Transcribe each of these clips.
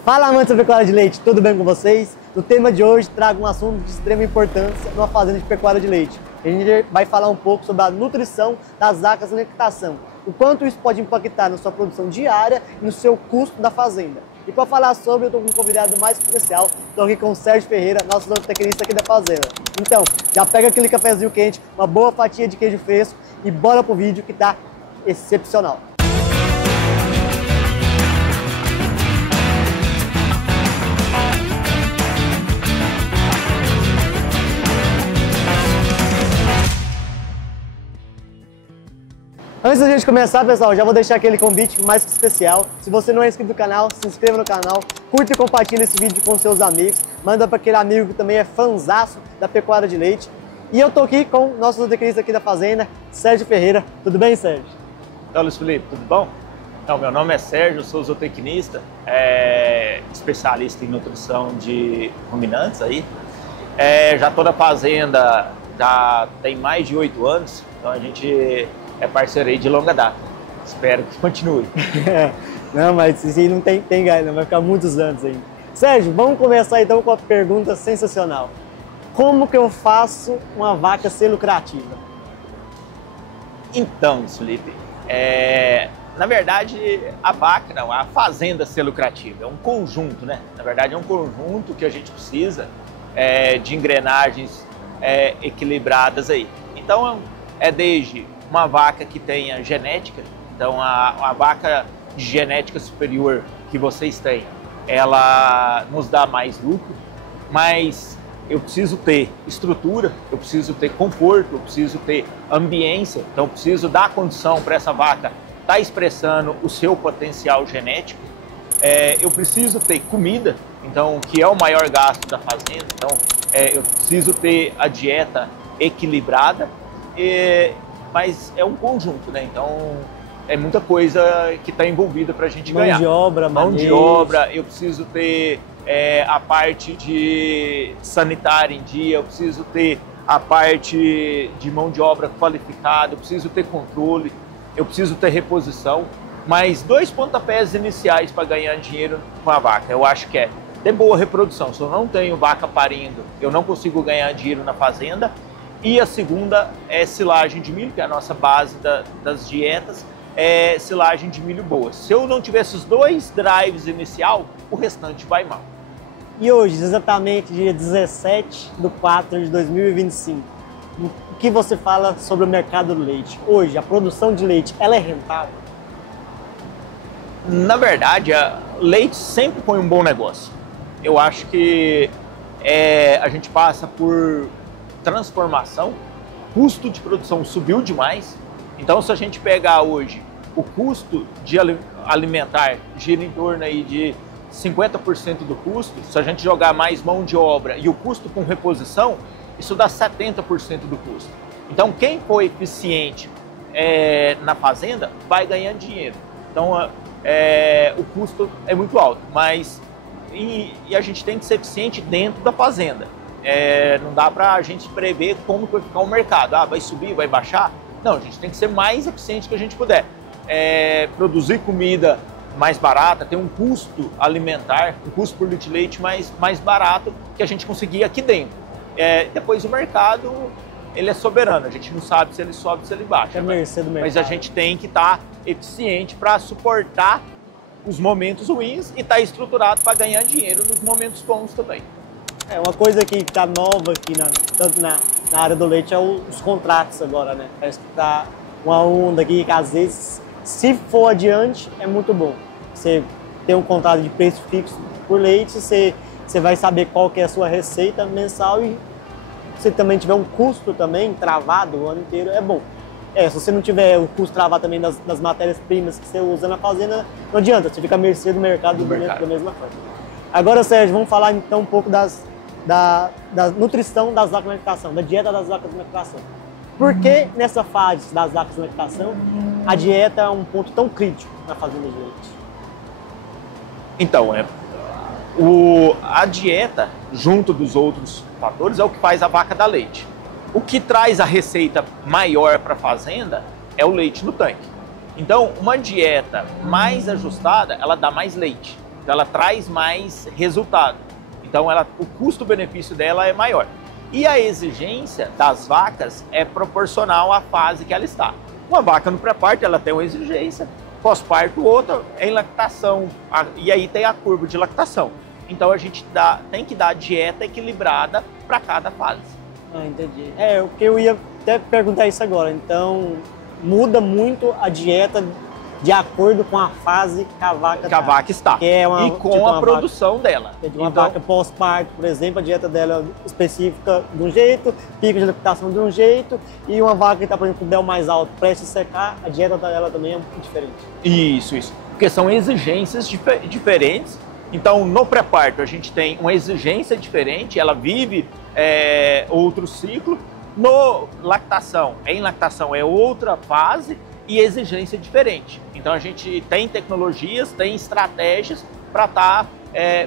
Fala, amantes da pecuária de leite, tudo bem com vocês? No tema de hoje trago um assunto de extrema importância numa fazenda de pecuária de leite. A gente vai falar um pouco sobre a nutrição das vacas na lactação, o quanto isso pode impactar na sua produção diária e no seu custo da fazenda. E para falar sobre, eu estou com um convidado mais especial, estou aqui com o Sérgio Ferreira, nosso zootecnista aqui da fazenda. Então, já pega aquele cafezinho quente, uma boa fatia de queijo fresco e bora pro vídeo que tá excepcional. Antes da gente começar, pessoal, já vou deixar aquele convite mais que especial. Se você não é inscrito no canal, se inscreva no canal, curte e compartilhe esse vídeo com seus amigos, manda para aquele amigo que também é fanzaço da pecuária de leite. E eu tô aqui com o nosso zootecnista aqui da fazenda, Sérgio Ferreira. Tudo bem, Sérgio? Então, Luiz Felipe, tudo bom? Então, meu nome é Sérgio, sou zootecnista, especialista em nutrição de ruminantes aí. Já estou na fazenda, já tem mais de 8 anos, então a gente é parceiro aí de longa data. Espero que continue. Não, mas isso aí não tem ganho, vai ficar muitos anos aí. Sérgio, vamos começar então com uma pergunta sensacional. Como que eu faço uma vaca ser lucrativa? Então, Luiz Felipe, na verdade, a fazenda ser lucrativa é um conjunto, né? Na verdade, é um conjunto que a gente precisa de engrenagens equilibradas aí. Então, desde uma vaca que tenha genética, então a vaca de genética superior que vocês têm, ela nos dá mais lucro, mas eu preciso ter estrutura, eu preciso ter conforto, eu preciso ter ambiência, então eu preciso dar condição para essa vaca estar expressando o seu potencial genético. Eu preciso ter comida, então que é o maior gasto da fazenda, então eu preciso ter a dieta equilibrada, mas é um conjunto, né? Então é muita coisa que está envolvida para a gente ganhar. Mão de obra, eu preciso ter a parte de sanitária em dia, eu preciso ter a parte de mão de obra qualificada, eu preciso ter controle, eu preciso ter reposição. Mas 2 pontapés iniciais para ganhar dinheiro com a vaca, eu acho que é ter boa reprodução. Se eu não tenho vaca parindo, eu não consigo ganhar dinheiro na fazenda. E a segunda é silagem de milho, que é a nossa base das dietas, silagem de milho boa. Se eu não tiver esses 2 drives inicial, o restante vai mal. E hoje, exatamente dia 17/4/2025, o que você fala sobre o mercado do leite? Hoje, a produção de leite, ela é rentável? Na verdade, leite sempre foi um bom negócio. Eu acho que a gente passa por transformação, custo de produção subiu demais. Então, se a gente pegar hoje o custo de alimentar gira em torno aí de 50% do custo, se a gente jogar mais mão de obra e o custo com reposição, isso dá 70% do custo. Então, quem for eficiente na fazenda vai ganhar dinheiro. Então, o custo é muito alto, mas e a gente tem que ser eficiente dentro da fazenda. Não dá para a gente prever como vai ficar o mercado. Vai subir, vai baixar? Não, a gente tem que ser mais eficiente que a gente puder. Produzir comida mais barata, ter um custo alimentar, um custo por litro de leite mais barato que a gente conseguir aqui dentro. Depois o mercado, ele é soberano, a gente não sabe se ele sobe ou se ele baixa. Mas a gente tem que estar eficiente para suportar os momentos ruins e estar estruturado para ganhar dinheiro nos momentos bons também. Uma coisa que está nova aqui, tanto na área do leite, é os contratos agora, né? Parece que está uma onda aqui que às vezes, se for adiante, é muito bom. Você tem um contrato de preço fixo por leite, você vai saber qual que é a sua receita mensal e se também tiver um custo também travado o ano inteiro, é bom. Se você não tiver o custo travado também das matérias-primas que você usa na fazenda, não adianta, você fica à mercê do mercado da mesma forma. Agora, Sérgio, vamos falar então um pouco da nutrição das vacas na lactação, da dieta das vacas na lactação. Por que nessa fase das vacas na lactação a dieta é um ponto tão crítico na fazenda de leite? Então, a dieta, junto dos outros fatores, é o que faz a vaca dar leite. O que traz a receita maior para a fazenda é o leite no tanque. Então, uma dieta mais ajustada, ela dá mais leite. Então ela traz mais resultado. Então o custo-benefício dela é maior. E a exigência das vacas é proporcional à fase que ela está. Uma vaca no pré-parto ela tem uma exigência, pós-parto outra, em lactação, e aí tem a curva de lactação. Então a gente tem que dar dieta equilibrada para cada fase. Ah, entendi. O que eu ia até perguntar isso agora. Então muda muito a dieta de acordo com a fase que a vaca está. Que é e com a produção dela. De uma vaca pós-parto, por exemplo, a dieta dela é específica de um jeito, pico de lactação de um jeito, e uma vaca que está, por exemplo, com del mais alto, prestes a secar, a dieta dela também é muito diferente. Isso. Porque são exigências diferentes. Então, no pré-parto, a gente tem uma exigência diferente, ela vive outro ciclo. Em lactação é outra fase e exigência diferente. Então a gente tem tecnologias, tem estratégias para estar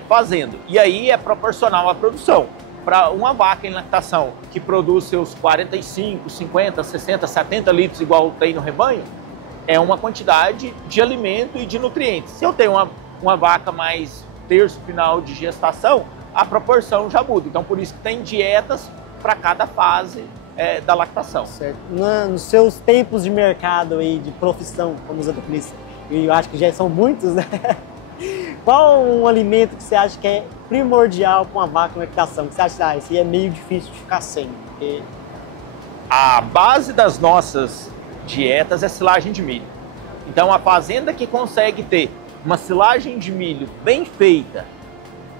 fazendo. E aí é proporcional à produção. Para uma vaca em lactação que produz seus 45, 50, 60, 70 litros igual tem no rebanho, é uma quantidade de alimento e de nutrientes. Se eu tenho uma vaca mais terço final de gestação, a proporção já muda. Então por isso que tem dietas para cada fase da lactação. Certo. Nos seus tempos de mercado e de profissão como zootecnista, e eu acho que já são muitos, né? Qual um alimento que você acha que é primordial para uma vaca em lactação? Que você acha que esse é meio difícil de ficar sem? Porque... A base das nossas dietas é silagem de milho. Então a fazenda que consegue ter uma silagem de milho bem feita,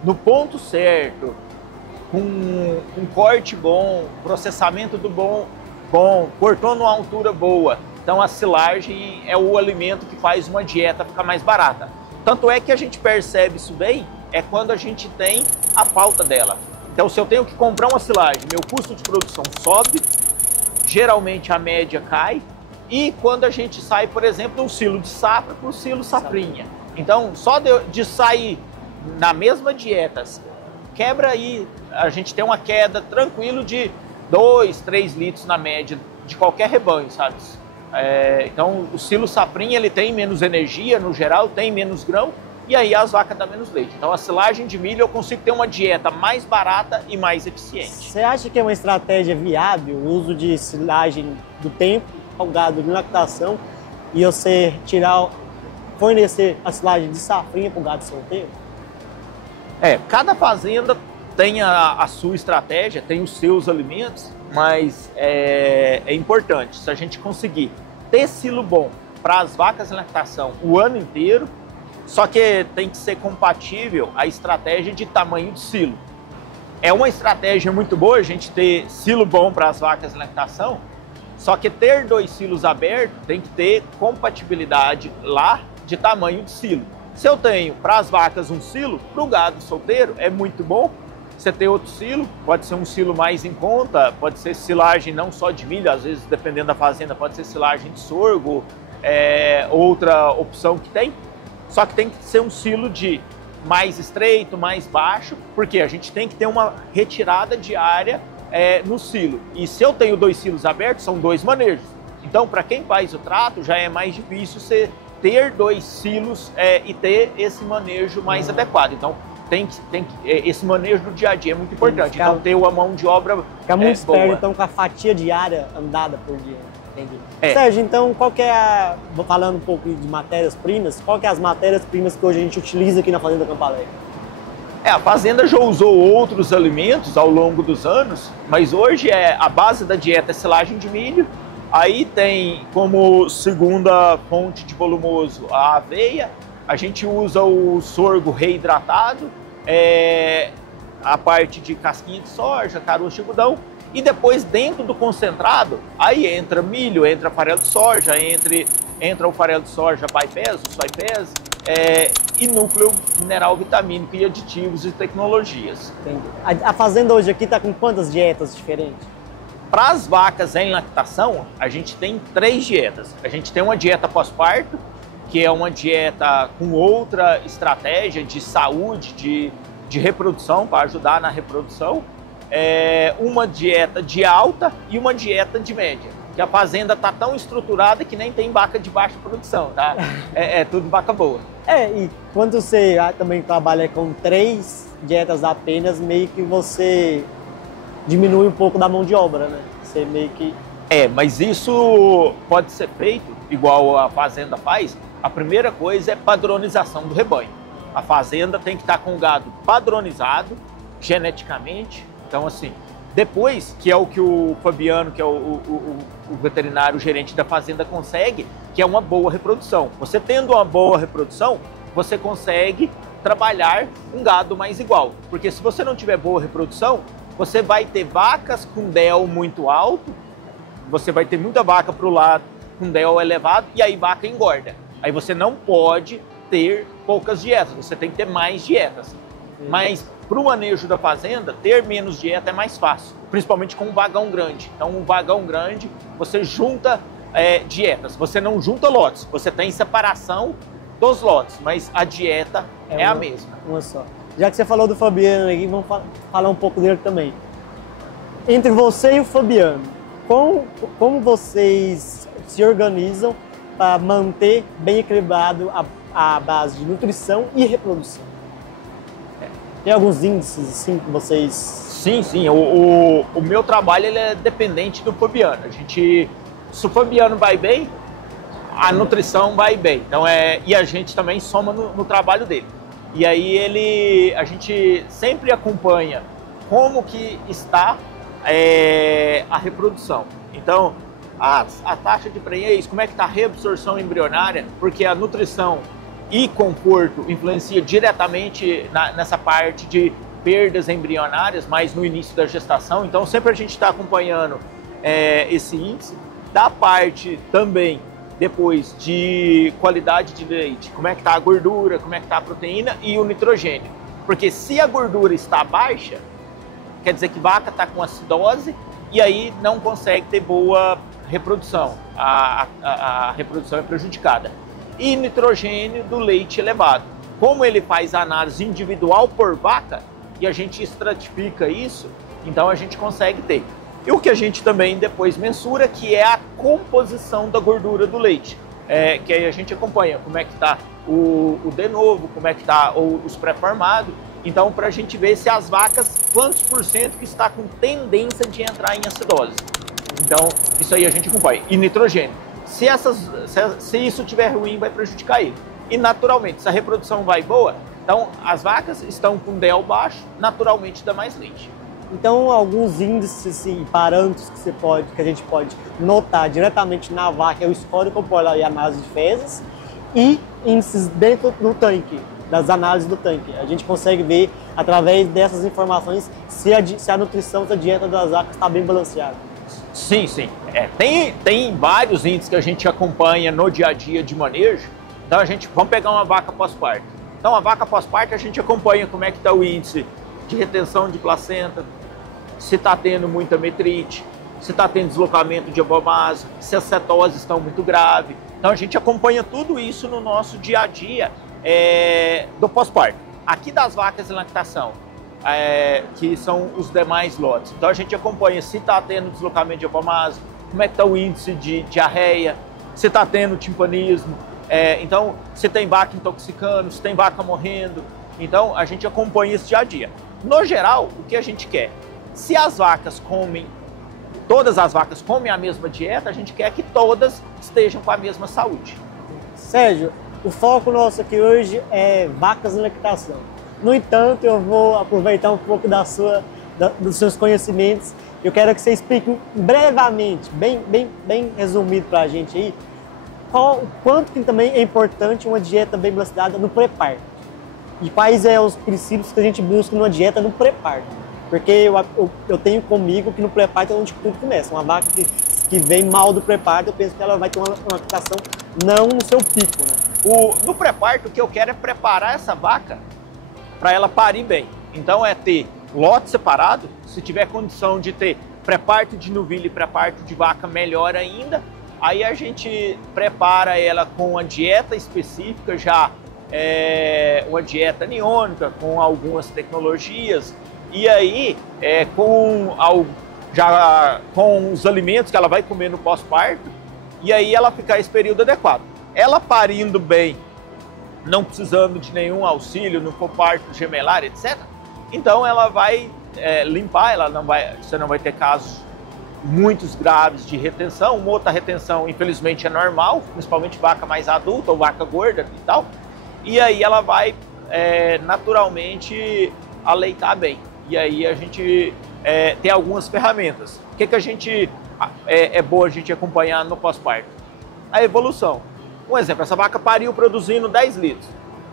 no ponto certo, com um corte bom, processamento bom, cortou numa altura boa. Então a silagem é o alimento que faz uma dieta ficar mais barata. Tanto é que a gente percebe isso bem quando a gente tem a falta dela. Então se eu tenho que comprar uma silagem, meu custo de produção sobe, geralmente a média cai, e quando a gente sai, por exemplo, de um silo de safra para o silo safrinha. Então só de sair na mesma dieta, quebra aí, a gente tem uma queda tranquilo de 2, 3 litros na média de qualquer rebanho, sabe? Então o silo safrinha ele tem menos energia no geral, tem menos grão, e aí as vacas dão menos leite. Então a silagem de milho eu consigo ter uma dieta mais barata e mais eficiente. Você acha que é uma estratégia viável o uso de silagem do tempo ao gado de lactação e você fornecer a silagem de safrinha para o gado solteiro? Cada fazenda tem a sua estratégia, tem os seus alimentos, mas é importante, se a gente conseguir ter silo bom para as vacas em lactação o ano inteiro, só que tem que ser compatível a estratégia de tamanho de silo. É uma estratégia muito boa a gente ter silo bom para as vacas em lactação, só que ter 2 silos abertos tem que ter compatibilidade lá de tamanho de silo. Se eu tenho para as vacas um silo, para o gado solteiro é muito bom. Você ter outro silo, pode ser um silo mais em conta, pode ser silagem não só de milho, às vezes dependendo da fazenda pode ser silagem de sorgo, outra opção que tem. Só que tem que ser um silo de mais estreito, mais baixo, porque a gente tem que ter uma retirada diária no silo. E se eu tenho 2 silos abertos, são 2 manejos. Então para quem faz o trato já é mais difícil você ter 2 silos e ter esse manejo mais adequado. Então, esse manejo do dia a dia é muito importante. Então, ter uma mão de obra fica muito esperto, boa. então, com a fatia diária andada por dia. Entendi. Sérgio, então, qual que é falando um pouco de matérias-primas, qual que é as matérias-primas que hoje a gente utiliza aqui na Fazenda Campo Alegre? A fazenda já usou outros alimentos ao longo dos anos, mas hoje a base da dieta é silagem de milho. Aí tem como segunda fonte de volumoso a aveia, a gente usa o sorgo reidratado, a parte de casquinha de soja, caroço de algodão, e depois dentro do concentrado, aí entra milho, entra farelo de soja, entra o farelo de soja bypass, o soypass, e núcleo mineral vitamínico e aditivos e tecnologias. Entendi. A fazenda hoje aqui está com quantas dietas diferentes? Para as vacas em lactação, a gente tem 3 dietas. A gente tem uma dieta pós-parto, que é uma dieta com outra estratégia de saúde, de reprodução, para ajudar na reprodução. Uma dieta de alta e uma dieta de média. que a fazenda está tão estruturada que nem tem vaca de baixa produção, tá? É tudo vaca boa. E quando você também trabalha com 3 dietas apenas, meio que você diminui um pouco da mão de obra, né? Você meio que... Mas isso pode ser feito igual a fazenda faz. A primeira coisa é padronização do rebanho. A fazenda tem que estar com o gado padronizado geneticamente. Então, assim, depois, que é o que o Fabiano, que é o veterinário, o gerente da fazenda, consegue, que é uma boa reprodução. Você tendo uma boa reprodução, você consegue trabalhar um gado mais igual. Porque se você não tiver boa reprodução, você vai ter vacas com DEL muito alto, você vai ter muita vaca para o lado com DEL elevado, e aí vaca engorda. Aí você não pode ter poucas dietas, você tem que ter mais dietas. Mas para o manejo da fazenda, ter menos dieta é mais fácil, principalmente com um vagão grande. Então, um vagão grande, você junta dietas, você não junta lotes, você tem separação dos lotes, mas a dieta é a mesma. Uma só. Já que você falou do Fabiano aqui, vamos falar um pouco dele também. Entre você e o Fabiano, como vocês se organizam para manter bem equilibrado a base de nutrição e reprodução? Tem alguns índices assim que vocês... Sim. O meu trabalho ele é dependente do Fabiano. Se o Fabiano vai bem, a nutrição vai bem. Então, e a gente também soma no trabalho dele. E aí a gente sempre acompanha como que está a reprodução. Então, a taxa de prenhez, como é que está a reabsorção embrionária, porque a nutrição e conforto influencia diretamente nessa parte de perdas embrionárias, mais no início da gestação. Então, sempre a gente está acompanhando esse índice. Da parte também, depois, de qualidade de leite, como é que está a gordura, como é que está a proteína e o nitrogênio. Porque se a gordura está baixa, quer dizer que vaca está com acidose e aí não consegue ter boa reprodução. A reprodução é prejudicada. E nitrogênio do leite elevado. Como ele faz a análise individual por vaca e a gente estratifica isso, então a gente consegue ter. E o que a gente também depois mensura, que é a composição da gordura do leite. Que aí a gente acompanha como é que está o de novo, como é que está os pré-formados. Então, para a gente ver se as vacas, quantos por cento que está com tendência de entrar em acidose. Então, isso aí a gente acompanha. E nitrogênio. Se isso estiver ruim, vai prejudicar ele. E naturalmente, se a reprodução vai boa, então as vacas estão com DEL baixo, naturalmente dá mais leite. Então, alguns índices e parâmetros que a gente pode notar diretamente na vaca é o score corporal e a análise de fezes, e índices dentro do tanque, das análises do tanque. A gente consegue ver, através dessas informações, se a nutrição, se a dieta das vacas está bem balanceada. Sim. Tem vários índices que a gente acompanha no dia a dia de manejo. Então, vamos pegar uma vaca pós-parto. Então, a vaca pós-parto, a gente acompanha como é que está o índice de retenção de placenta, se está tendo muita metrite, se está tendo deslocamento de abomaso, se as cetoses estão muito graves. Então, a gente acompanha tudo isso no nosso dia a dia do pós-parto. Aqui das vacas em lactação, que são os demais lotes. Então, a gente acompanha se está tendo deslocamento de abomaso, como é que está o índice de diarreia, se está tendo timpanismo, então, se tem vaca intoxicando, se tem vaca morrendo. Então, a gente acompanha isso dia a dia. No geral, o que a gente quer? Se as vacas todas as vacas comem a mesma dieta, a gente quer que todas estejam com a mesma saúde. Sérgio, o foco nosso aqui hoje é vacas em lactação. No entanto, eu vou aproveitar um pouco dos seus conhecimentos. Eu quero que você explique brevemente, bem resumido para a gente aí, o quanto que também é importante uma dieta bem balanceada no pré-parto. E quais são os princípios que a gente busca numa dieta no pré-parto. Porque eu tenho comigo que no pré-parto é onde tudo começa. Uma vaca que vem mal do pré-parto, eu penso que ela vai ter uma lactação não no seu pico, né? No pré-parto, o que eu quero é preparar essa vaca para ela parir bem. Então, ter lote separado. Se tiver condição de ter pré-parto de novilha e pré-parto de vaca, melhor ainda. Aí a gente prepara ela com uma dieta específica, já uma dieta aniônica, com algumas tecnologias. E aí, já com os alimentos que ela vai comer no pós-parto, e aí ela ficar esse período adequado. Ela parindo bem, não precisando de nenhum auxílio, não for parto gemelar, etc. Então ela vai limpar, você não vai ter casos muitos graves de retenção. Uma outra retenção, infelizmente, é normal, principalmente vaca mais adulta ou vaca gorda e tal. E aí ela vai naturalmente aleitar bem. E aí a gente tem algumas ferramentas. O que a gente é bom a gente acompanhar no pós-parto? A evolução. Um exemplo, essa vaca pariu produzindo 10 litros.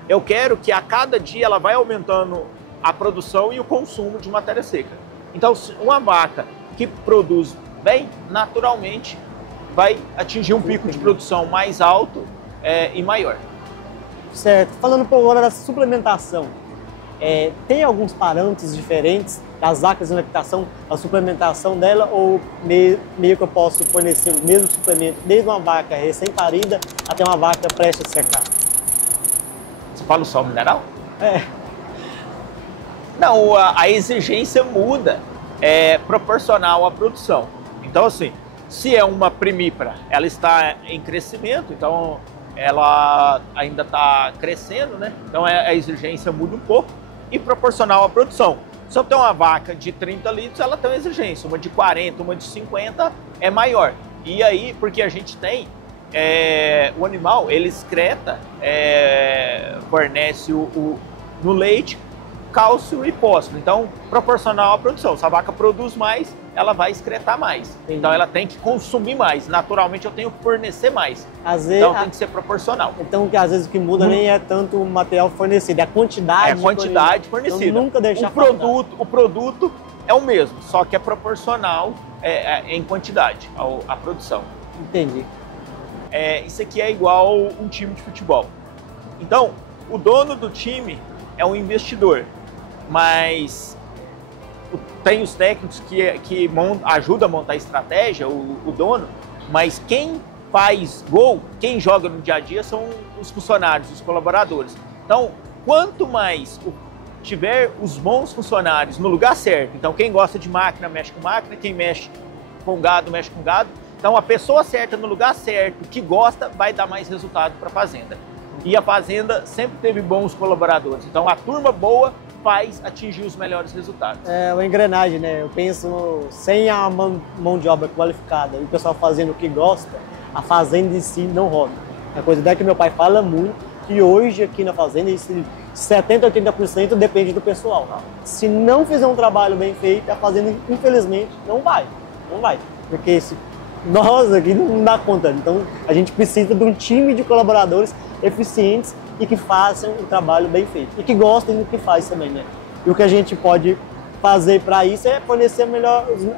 Eu quero que a cada dia ela vai aumentando a produção e o consumo de matéria seca. Então, uma vaca que produz bem, naturalmente vai atingir um pico de produção mais alto e maior. Certo. Falando um pouco agora da suplementação, tem alguns parâmetros diferentes das vacas em lactação, a suplementação dela, ou meio que eu posso fornecer o mesmo suplemento desde uma vaca recém-parida até uma vaca prestes a secar? Você fala o sal mineral? Não, a exigência muda, proporcional à produção. Então, assim, se é uma primípara, ela está em crescimento, então ela ainda está crescendo, né? Então a exigência muda um pouco e proporcional à produção. Se eu tenho uma vaca de 30 litros, ela tem uma exigência, uma de 40, uma de 50 é maior. E aí, porque a gente tem, o animal, ele excreta, fornece no leite cálcio e fósforo, então proporcional à produção. Se a vaca produz mais, ela vai excretar mais. Entendi. Então ela tem que consumir mais. Naturalmente eu tenho que fornecer mais. Então tem que ser proporcional. Então às vezes o que muda nem é tanto o material fornecido, é a quantidade. É a quantidade fornecida. Então, nunca deixar o produto é o mesmo, só que é proporcional em quantidade à produção. Entendi. Isso aqui é igual um time de futebol. Então o dono do time é um investidor, mas tem os técnicos que ajudam a montar a estratégia, o dono, mas quem faz gol, quem joga no dia a dia são os funcionários, os colaboradores. Então, quanto mais tiver os bons funcionários no lugar certo, então quem gosta de máquina, mexe com máquina, quem mexe com gado, mexe com gado, então a pessoa certa no lugar certo, que gosta, vai dar mais resultado para a fazenda. E a fazenda sempre teve bons colaboradores, então a turma boa faz atingir os melhores resultados. É uma engrenagem, né? Eu penso, sem a mão de obra qualificada e o pessoal fazendo o que gosta, a fazenda em si não roda. É uma coisa que meu pai fala muito, que hoje aqui na fazenda, 70% a 80% depende do pessoal. Se não fizer um trabalho bem feito, a fazenda, infelizmente, não vai. Não vai. Porque nós aqui não dá conta. Então, a gente precisa de um time de colaboradores eficientes e que façam o trabalho bem feito. E que gostem do que faz também, né? E o que a gente pode fazer para isso é fornecer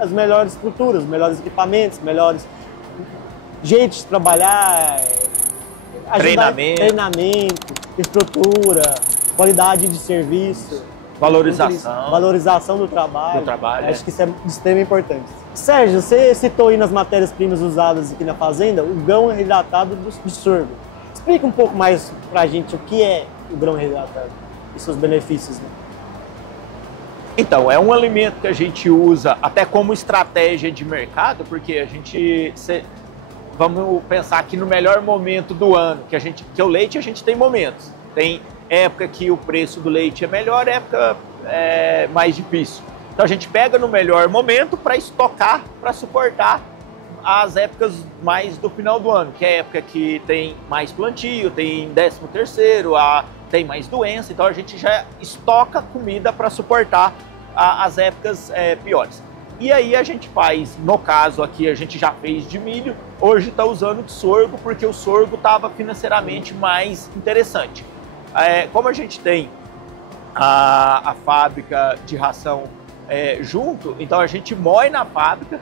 as melhores estruturas, melhores equipamentos, melhores jeitos de trabalhar, treinamento, estrutura, qualidade de serviço, valorização do trabalho. Acho que isso é de extrema importância. Sérgio, você citou aí nas matérias-primas usadas aqui na fazenda o grão reidratado de sorgo. Explica um pouco mais pra gente o que é o grão reidratado e seus benefícios, né? Então, é um alimento que a gente usa até como estratégia de mercado, porque vamos pensar aqui no melhor momento do ano, que o leite a gente tem momentos. Tem época que o preço do leite é melhor, época mais difícil. Então a gente pega no melhor momento para estocar, para suportar as épocas mais do final do ano, que é a época que tem mais plantio, tem 13º, tem mais doença, então a gente já estoca comida para suportar as épocas piores. E aí a gente faz, no caso aqui a gente já fez de milho, hoje está usando de sorgo, porque o sorgo estava financeiramente mais interessante. Como a gente tem a fábrica de ração junto, então a gente moe na fábrica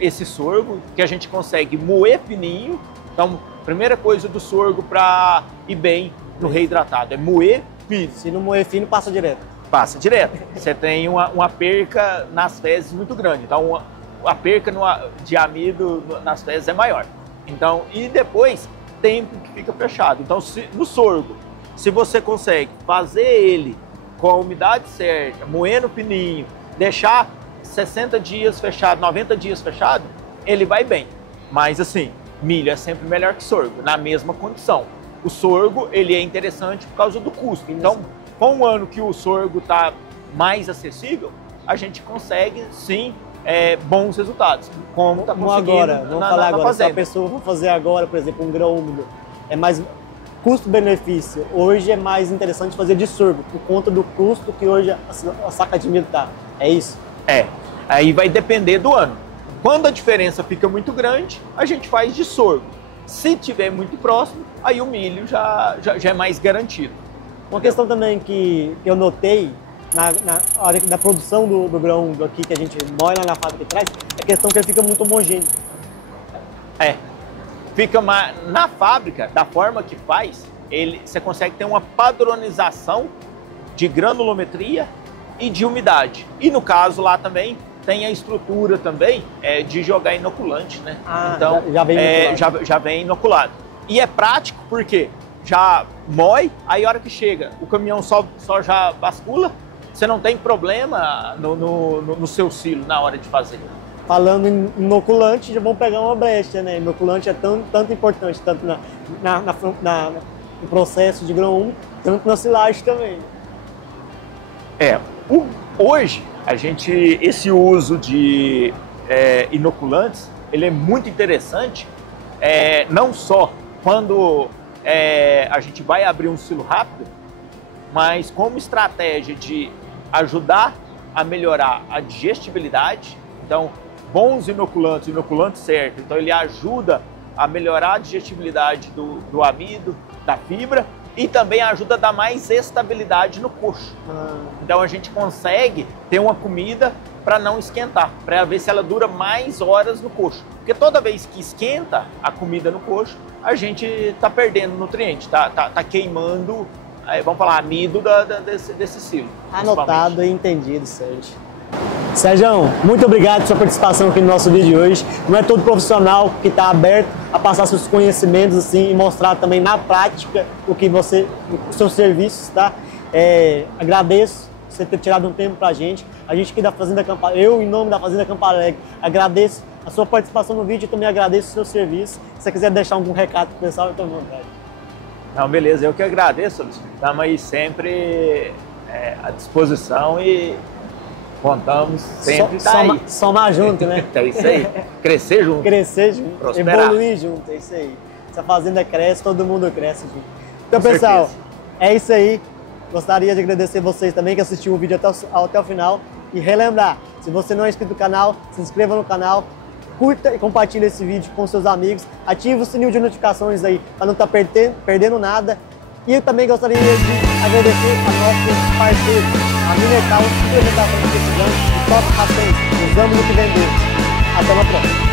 esse sorgo, que a gente consegue moer fininho. Então, primeira coisa do sorgo para ir bem no reidratado é moer fino. Se não moer fino, passa direto. Passa direto. Você tem uma perca nas fezes muito grande. Então, a perca de amido nas fezes é maior. Então, e depois, tempo que fica fechado. Então, no sorgo, se você consegue fazer ele com a umidade certa, moendo fininho, deixar 60 dias fechado, 90 dias fechado, ele vai bem. Mas assim, milho é sempre melhor que sorgo, na mesma condição. O sorgo, ele é interessante por causa do custo. Então, com um ano que o sorgo está mais acessível, a gente consegue, sim, bons resultados. Como está conseguindo agora, vamos falar agora. fazenda. Se a pessoa for fazer agora, por exemplo, um grão úmido, é mais custo-benefício. Hoje é mais interessante fazer de sorgo, por conta do custo que hoje a saca de milho está. É isso? Aí vai depender do ano. Quando a diferença fica muito grande, a gente faz de sorgo. Se tiver muito próximo, aí o milho já é mais garantido. Uma questão também que eu notei na hora da produção do grão aqui, que a gente moe lá na fábrica e traz, é a questão que ele fica muito homogêneo. Fica na fábrica, da forma que faz, você consegue ter uma padronização de granulometria e de umidade. E no caso lá também, tem a estrutura também de jogar inoculante, né? Então, já vem inoculado. E é prático porque já moe, aí a hora que chega, o caminhão só já bascula, você não tem problema no seu silo na hora de fazer. Falando em inoculante, já vão pegar uma brecha, né? Inoculante é tanto importante, tanto no processo de grão úmido, tanto na silagem também. Hoje, esse uso de inoculantes, ele é muito interessante, não só quando a gente vai abrir um silo rápido, mas como estratégia de ajudar a melhorar a digestibilidade. Então, bons inoculantes, inoculante certo, então ele ajuda a melhorar a digestibilidade do amido, da fibra, e também ajuda a dar mais estabilidade no coxo. Então a gente consegue ter uma comida para não esquentar, para ver se ela dura mais horas no coxo. Porque toda vez que esquenta a comida no coxo, a gente está perdendo nutriente, está queimando, vamos falar, amido desse silo. Anotado e entendido, Sérgio. Sérgio, muito obrigado pela sua participação aqui no nosso vídeo de hoje. Não é todo profissional que está aberto a passar seus conhecimentos assim e mostrar também na prática os seus serviços, tá? Agradeço você ter tirado um tempo pra gente. A gente aqui da Fazenda Campo Alegre, eu em nome da Fazenda Campo Alegre, agradeço a sua participação no vídeo e também agradeço o seu serviço. Se você quiser deixar algum recado pro pessoal, eu estou à vontade. Não, beleza, eu que agradeço, Luiz. Estamos aí sempre à disposição e contamos sempre aí. Somar junto, né? É isso aí. Crescer junto. Crescer junto. Prosperar. Evoluir junto, é isso aí. Se a fazenda cresce, todo mundo cresce junto. Então, pessoal, é isso aí. Gostaria de agradecer vocês também que assistiram o vídeo até o final. E relembrar, se você não é inscrito no canal, se inscreva no canal, curta e compartilhe esse vídeo com seus amigos. Ative o sininho de notificações aí para não estar perdendo nada. E eu também gostaria de agradecer a nossos parceiros, a Minecal, Implementação de Decisão e Top Racens. Nos vemos no que vender. Até uma próxima.